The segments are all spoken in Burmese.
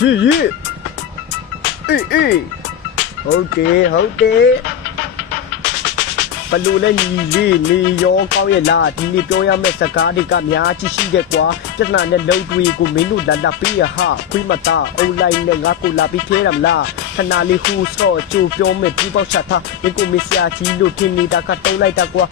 耶，好的。ဘလူလဲညီလေးနေရောကောင်းရဲ့လားဒီနေ့ပြောရမယ့်စကားတွေကများကြီးရှိတဲ့ကွာပြဿနာနဲ့လုံတွေကိုမင်းတို့လာပြီးရဟာခွေးမသားအုံလိုက်နဲ့ငါကိုလာပြီးထဲရမလားခဏလေးဟူဆော့ကြိုပြောမယ်ပြီးပေါက်ချထားဒီကိုမစ္စယာကြီးလို့ထင်နေတာကတုံးလိုက်တာကွာ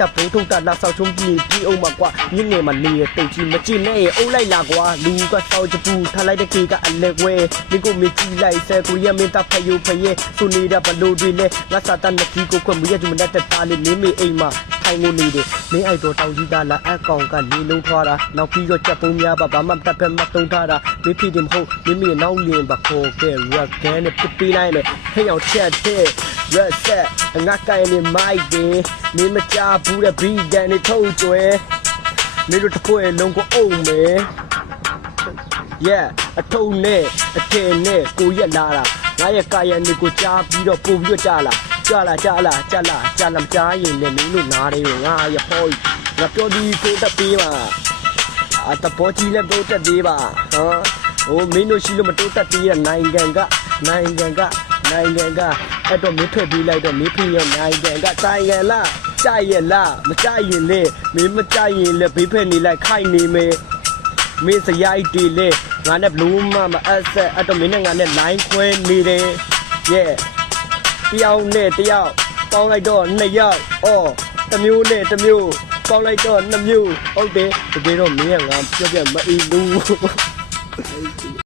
တဘုံထုတ်တာလာဆောက်ချုံပြီးအောင်မှာကွာမြင်းငယ်မှာနေတုတ်ကြီးမကြည့်နဲ့အုံလိုက်လာကွာလူကဆောက်ချပူထားလိုက်တဲ့ကေကအလက်ဝဲဒီကိုမကြည့်လိုက်ဆဲကိုရမင်းတဖယိုဖရဲဆိုနေတာဘလူတွေလဲငါစာတန်နကြီးကိုခွင့်မရကြမနဲ့တက်တာလေးမင်းမေအိမ်မှာထိုင်နေနေတယ်မင်းအိုက်တော်တောင်ကြီးကလာအကောင်ကနေလုံးထွားတာနောက်ပြီးတော့ချက်ပုံးများပါဘာမှတက်ဖက်မတုံးထားတာမင်းဖြစ်တယ်မဟုတ်မင်းမေနောက်လင်းပါခေါ်ခဲ့ရက်ခဲနဲ့ပြပေးလိုက်မယ်ဟဲ့အောင်ချက်တဲ့ရက်ဆက်ငါကိုင်းနေမိုက်တယ်မင်းမချဘူးတဲ့ဘီဒန်နေထုတ်ကျွဲမင်းတို့တစ်ဖွဲ့လုံးကိုအုံမယ် yeah အထုံနဲ့အထည်နဲ့ကိုရက်လာတာငါရဲ့ကာယံတွေကိုကြားပြီးတော့ပို့ပြီးတော့ကြားလာမကြားရင်လည်းမင်းတို့နားတယ်ငါရဟောငါပြောဒီကိုတက်ပေးပါတပေါ်ကြီးလည်းတိုးတက်သေးပါဟိုမင်းတို့ရှိလို့မတိုးတက်သေးတဲ့နိုင်ငံကအဲ့တော့မင်းထွက်ပြီးလိုက်တော့မင်းဖြစ်ရနိုင်ငံကတိုင်းရလားကြရလားမကြရင်လေမင်းမကြရင်လည်းဘေးဖက်နေလိုက်ခိုက်နေမယ်မင်းစရိုက်တီလေငါနဲ့ဘလူးမမအဆက်အဲ့တော့မင်းနဲ့ငါနဲ့ line ခွဲနေတယ် yeah တယောက်နဲ့တယောက်ပေါင်းလိုက်တော့2ယောက်တစ်မျိုးနဲ့တစ်မျိုးပေါင်းလိုက်တော့2မျိုးဟုတ်တယ်တကယ်တော့မင်းကငါပြောပြမအီဘူး